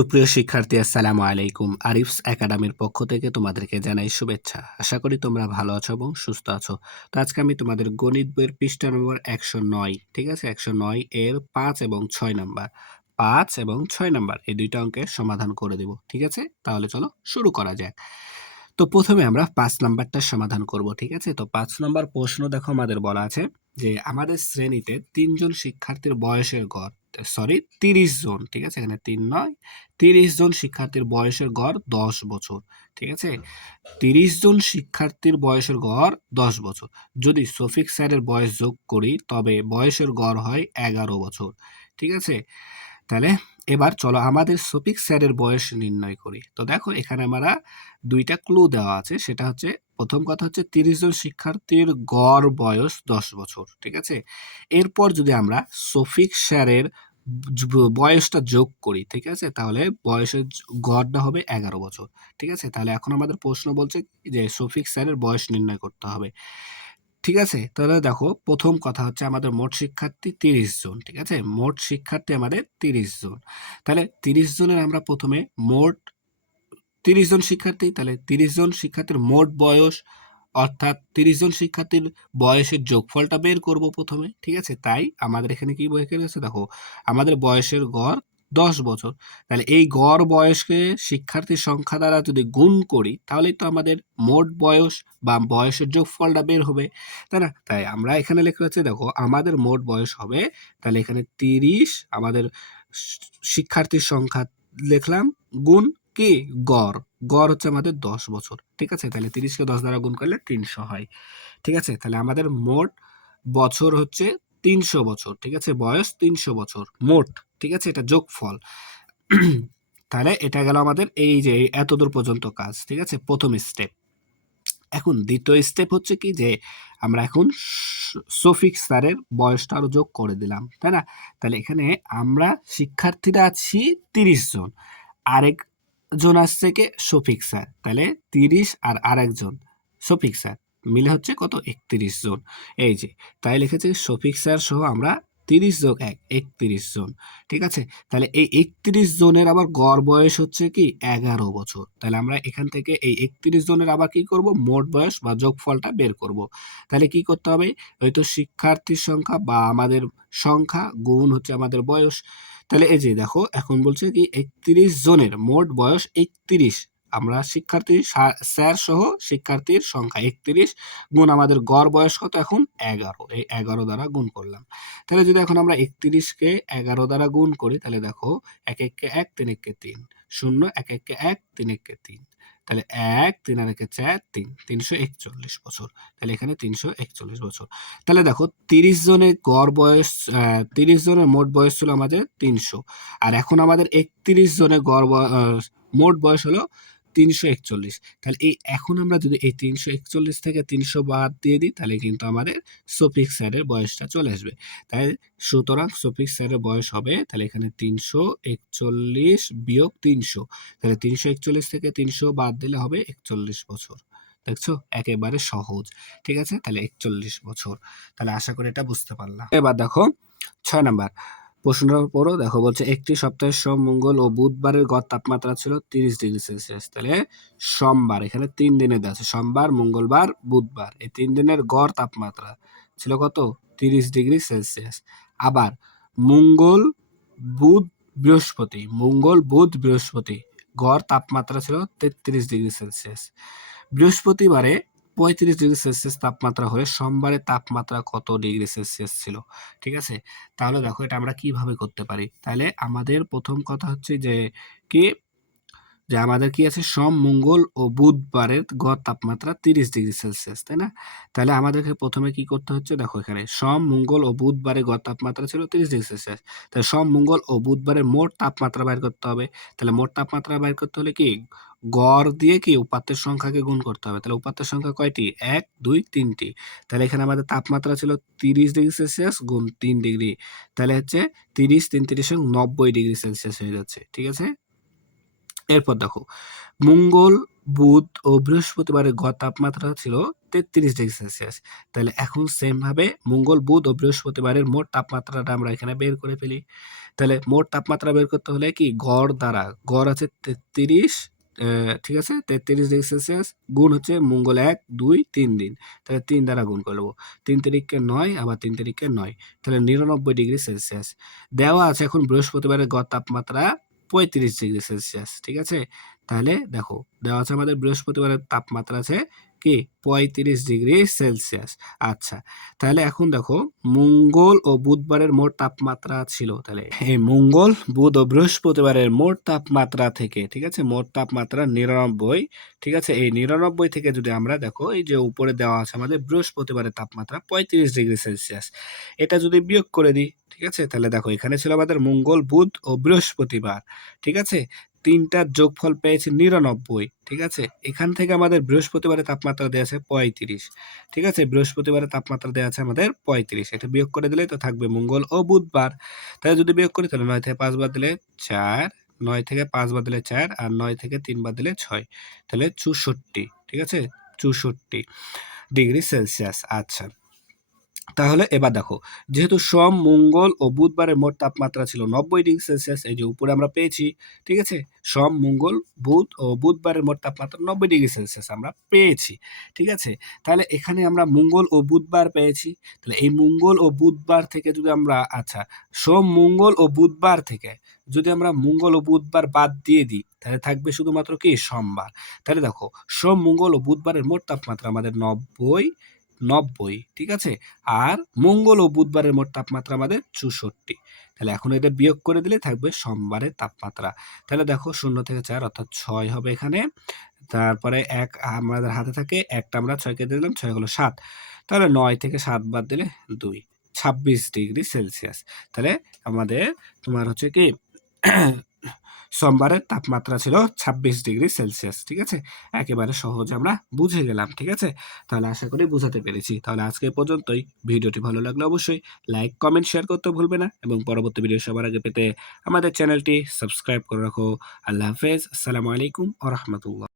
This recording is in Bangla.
সুপ্রিয় শিক্ষার্থী, আসসালামু আলাইকুম। আরিফস একাডেমির পক্ষ থেকে তোমাদেরকে জানাই শুভেচ্ছা। আশা করি তোমরা ভালো আছো এবং সুস্থ আছো। তো আজকে আমি তোমাদের গণিত বইয়ের পৃষ্ঠা নম্বর ১০৯, ঠিক আছে? ১০৯ এর ৫ এবং ৬ নাম্বার। ৫ এবং ৬ নাম্বার এই ২ টা অঙ্কের সমাধান করে দেব। ঠিক আছে? তাহলে চলো শুরু করা যাক। তো প্রথমে আমরা ৫ নাম্বারটার সমাধান করব। ঠিক আছে? তো ৫ নাম্বার প্রশ্ন দেখো আমাদের বলা আছে যে আমাদের শ্রেণীতে ৩ জন শিক্ষার্থীর বয়সের গড়, সরি ৩০ জন, ঠিক আছে? এখানে ৩ নয়, ৩০ জন শিক্ষার্থীর বয়সের গড় ১০ বছর। ঠিক আছে? ৩০ জন শিক্ষার্থীর বয়সের গড় ১০ বছর। যদি শফিক স্যারের বয়স যোগ করি তবে বয়সের গড় হয় ১১ বছর। ঠিক আছে? তাহলে এবার চলো আমাদের শফিক স্যারের বয়স নির্ণয় করি। তো দেখো এখানে আমরা ২ টা ক্লু দেওয়া আছে। সেটা হচ্ছে, প্রথম কথা হচ্ছে ৩০ জন শিক্ষার্থীর গড় বয়স ১০ বছর। ঠিক আছে? এরপর যদি আমরা শফিক স্যারের বয়সটা যোগ করি, ঠিক আছে? তাহলে বয়সের গড়টা হবে ১১ বছর। ঠিক আছে? তাহলে এখন আমাদের প্রশ্ন বলছে যে শফিক স্যারের বয়স নির্ণয় করতে হবে। ঠিক আছে? তাহলে দেখো প্রথম কথা হচ্ছে আমাদের মোট শিক্ষার্থী ৩০ জন। ঠিক আছে? মোট শিক্ষার্থী আমাদের ৩০ জন। তাহলে ৩০ জনের আমরা প্রথমে মোট ৩০ জন শিক্ষার্থী, তাহলে ৩০ জন শিক্ষার্থীর মোট বয়স, অর্থাৎ ৩০ জন শিক্ষার্থীর বয়সের যোগফলটা বের করব প্রথমে। ঠিক আছে? তাই আমাদের এখানে কি বলে গেছে দেখো, আমাদের বয়সের গড় ১০ বছর। তাহলে এই গড় বয়সকে শিক্ষার্থীর সংখ্যা দ্বারা যদি গুণ করি তাহলেই তো আমাদের মোট বয়স বা বয়সের যোগফলটা বের হবে, তাই না? তাই আমরা এখানে লেখা হচ্ছে দেখো আমাদের মোট বয়স হবে, তাহলে এখানে ৩০ আমাদের শিক্ষার্থীর সংখ্যা লিখলাম, গুণ কি গড়, গড় হচ্ছে আমাদের ১০ বছর। ঠিক আছে? তাহলে ৩০ কে ১০ দ্বারা গুণ করলে ৩০০ হয়। ঠিক আছে? তাহলে আমাদের মোট বছর হচ্ছে ৩০০ বছর। ঠিক আছে? বয়স ৩০০ বছর মোট। ঠিক আছে? এটা যোগফল। তাহলে এটা গেল আমাদের এই যে এতদূর পর্যন্ত কাজ। ঠিক আছে? প্রথম স্টেপ। এখন দ্বিতীয় স্টেপ হচ্ছে কি যে আমরা এখন শফিক স্যারের বয়সটা আরো যোগ করে দিলাম, তাই না? তাহলে এখানে আমরা শিক্ষার্থীরা আছি ৩০ জন, আরেকজন আসছে কে শফিক স্যার, তাহলে ৩০ আর আরেকজন শফিক স্যার মিলে হচ্ছে কত, ৩১ জন। এই যে তাই লিখেছে শফিক স্যার সহ আমরা ৩০ যোগ ১ ৩১ জন। ঠিক আছে? তাহলে এই ৩১ জনের আবার গড় বয়স হচ্ছে কি ১১ বছর। তাহলে আমরা এখান থেকে এই ৩১ জনের আবার কি করব, মোট বয়স বা যোগফলটা বের করব। তাহলে কি করতে হবে, হয়তো শিক্ষার্থীর সংখ্যা বা আমাদের সংখ্যা গুণ হচ্ছে আমাদের বয়স। তাহলে এই যে দেখো এখন বলছে কি ৩১ জনের মোট বয়স ৩১, আমরা শিক্ষার্থী স্যার সহ শিক্ষার্থীর সংখ্যা ৩১ গুণ আমাদের গড় বয়স কত এখন ১১, এই ১১ দ্বারা গুণ করলাম। তাহলে যদি এখন আমরা ৩১ কে ১১ দ্বারা গুণ করি তাহলে দেখো ১ ১ কে ১, ৩ ১ কে ৩, ০ ১ ১ কে ১, ৩ ১ কে ৩, তাহলে ১ ৩ আর ১ ৪, ৩, ৩৪১ বছর। তাহলে এখানে ৩৪১ বছর। তাহলে দেখো ৩০ জনের গড় বয়স, ৩০ জনের মোট বয়স ছিল আমাদের ৩০০, আর এখন আমাদের ৩১ জনের মোট বয়স হলো ৩৪১। তাহলে এই এখন আমরা যদি এই ৩৪১ থেকে ৩০০ বাদ দিয়ে দিই তাহলে কিন্তু আমাদের শফিক স্যারের বয়সটা চলে আসবে। তাই সুতরাং শফিক স্যারের বয়স হবে, তাহলে এখানে ৩৪১ বিয়োগ ৩০০, তাহলে ৩৪১ থেকে ৩০০ বাদ দিলে হবে ৪১ বছর। দেখছো একেবারে সহজ। ঠিক আছে? তাহলে ৪১ বছর। তাহলে আশা করি এটা বুঝতে পারলাম। এবার দেখো ৬ নাম্বার প্রশ্নটা পড়ো। দেখো বলছে একটি সপ্তাহের সোম, মঙ্গল ও বুধবারের গড় তাপমাত্রা ছিল ৩০ ডিগ্রি সেলসিয়াস। তাহলে সোমবার, এখানে ৩ দিনে দেওয়া আছে, সোমবার, মঙ্গলবার, বুধবার, এই ৩ দিনের গড় তাপমাত্রা ছিল কত, ৩০ ডিগ্রি সেলসিয়াস। আবার মঙ্গল, বুধ, বৃহস্পতি, মঙ্গল, বুধ, বৃহস্পতি গড় তাপমাত্রা ছিল ৩৩ ডিগ্রি সেলসিয়াস। বৃহস্পতিবারে ৩৫ ডিগ্রি সেলসিয়াস তাপমাত্রা হলে সোমবারে তাপমাত্রা কত ডিগ্রি সেলসিয়াস ছিল? ঠিক আছে? তাহলে দেখো এটা আমরা কিভাবে করতে পারি। তাহলে আমাদের প্রথম কথা হচ্ছে যে কি, যে আমাদের কি আছে, সোম, মঙ্গল ও বুধবারের গড় তাপমাত্রা ৩০ ডিগ্রি সেলসিয়াস, তাই না? তাহলে আমাদেরকে প্রথমে কি করতে হচ্ছে, দেখো এখানে সোম, মঙ্গল ও বুধবারের গড় তাপমাত্রা ছিল ৩০ ডিগ্রি সেলসিয়াস। তাহলে সোম, মঙ্গল ও বুধবারের মোট তাপমাত্রা বের করতে হবে। তাহলে মোট তাপমাত্রা বের করতে হলে কি, গড় দিয়ে কি উপাত্তের সংখ্যাকে গুণ করতে হবে। তাহলে উপাত্তের সংখ্যা কয়টি, ১ ২ ৩টি। তাহলে এখানে আমাদের তাপমাত্রা ছিল ৩০ ডিগ্রি সেলসিয়াস গুণ ৩ ডিগ্রি, তাহলে হচ্ছে ৩০ ৩ ৩০ ৯০ ডিগ্রি সেলসিয়াস হয়ে যাচ্ছে। ঠিক আছে? এরপর দেখো মঙ্গল, বুধ ও বৃহস্পতিবারের গড় তাপমাত্রা ছিল 33 ডিগ্রি সেলসিয়াস। তাহলে এখন সেম ভাবে মঙ্গল, বুধ ও বৃহস্পতিবারের মোট তাপমাত্রাটা আমরা এখানে বের করে ফেলি। তাহলে মোট তাপমাত্রা বের করতে হলে কি গড় দ্বারা, গড় আছে 33, ঠিক আছে? 33 ডিগ্রি সেলসিয়াস গুণ হচ্ছে মঙ্গল ১, ২, ৩ দিন। তাহলে ৩ দ্বারা গুণ করে নেব। ৩ তিরিকে ৯, আবার ৩ তিরিকে ৯। তাহলে ৯৯ ডিগ্রি সেলসিয়াস। দেওয়া আছে এখন বৃহস্পতিবারের গড় তাপমাত্রা ৩৫ ডিগ্রি সেলসিয়াস। ঠিক আছে? তাহলে দেখো দেওয়া আছে আমাদের বৃহস্পতিবারের তাপমাত্রা আছে কি ৩৫ ডিগ্রি সেলসিয়াস। আচ্ছা, তাহলে এখন দেখো মঙ্গল ও বুধবারের মোট তাপমাত্রা ছিল। তাহলে এই মঙ্গল, বুধ ও বৃহস্পতিবারের মোট তাপমাত্রা থেকে, ঠিক আছে? মোট তাপমাত্রা ৯৯, ঠিক আছে? এই ৯৯ থেকে যদি আমরা দেখো এই যে উপরে দেওয়া আছে আমাদের বৃহস্পতিবারের তাপমাত্রা ৩৫ ডিগ্রি সেলসিয়াস। এটা যদি বিয়োগ করে দিই, ঠিক আছে? তাহলে দেখো এখানে ছিল আমাদের মঙ্গল, বুধ ও বৃহস্পতিবার। ঠিক আছে? ৩টার যোগফল পেয়েছি ৯৯। ঠিক আছে? এখান থেকে আমাদের বৃহস্পতিবারের তাপমাত্রা দেয়া আছে ৩৫। ঠিক আছে? বৃহস্পতিবারের তাপমাত্রা দেয়া আছে আমাদের ৩৫। এটা বিয়োগ করে দিলেই তো থাকবে মঙ্গল ও বুধবার। তাহলে যদি বিয়োগ করি তাহলে ৯ থেকে ৫ বাদ দিলে ৪, ৯ থেকে ৫ বাদ দিলে ৪ আর ৯ থেকে ৩ বাদ দিলে ৬। তাহলে ৬৪। ঠিক আছে? ৬৪ ডিগ্রি সেলসিয়াস। আচ্ছা। তাহলে এবার দেখো, যেহেতু সোম, মঙ্গল ও বুধবারের মোট তাপমাত্রা ছিল ৯০ ডিগ্রি সেলসিয়াস, এই যে উপরে আমরা পেয়েছি। ঠিক আছে? সোম, মঙ্গল, বুধ ও বুধবারের মোট তাপমাত্রা ৯০ ডিগ্রি সেলসিয়াস আমরা পেয়েছি। ঠিক আছে? তাহলে এখানে আমরা মঙ্গল ও বুধবার পেয়েছি। তাহলে এই মঙ্গল ও বুধবার থেকে যদি আমরা আচ্ছা, সোম, মঙ্গল ও বুধবার থেকে যদি আমরা মঙ্গল ও বুধবার বাদ দিয়ে দিই, তাহলে থাকবে শুধুমাত্র কি সোমবার। তাহলে দেখো সোম, মঙ্গল ও বুধবারের মোট তাপমাত্রা আমাদের ৯০, ঠিক আছে? আর মঙ্গল ও বুধবারের মোট তাপমাত্রা আমাদের ৬৪। তাহলে এখন এটা বিয়োগ করে দিলে থাকবে সোমবারের তাপমাত্রা। তাহলে দেখো ০ থেকে ৪ অর্থাৎ ৬ হবে এখানে। তারপরে ১ আমাদের হাতে থাকে, ১টা আমরা ৬ কে দিলাম, ৬ হলো ৭। তাহলে ৯ থেকে ৭ বাদ দিলে ২, ২৬ ডিগ্রি সেলসিয়াস। তাহলে আমাদের তোমার হচ্ছে কি সোমবারের তাপমাত্রা ছিল ২৬ ডিগ্রি সেলসিয়াস। ঠিক আছে? একেবারে সহজে আমরা বুঝে গেলাম। ঠিক আছে? তাহলে আশা করি বুঝাতে পেরেছি। তাহলে আজকে এ পর্যন্তই। ভিডিওটি ভালো লাগলে অবশ্যই লাইক, কমেন্ট, শেয়ার করতে ভুলবে না এবং পরবর্তী ভিডিও সবার আগে পেতে আমাদের চ্যানেলটি সাবস্ক্রাইব করে রাখো। আল্লাহ হাফেজ। আসসালামু আলাইকুম ওয়া রাহমাতুল্লাহ।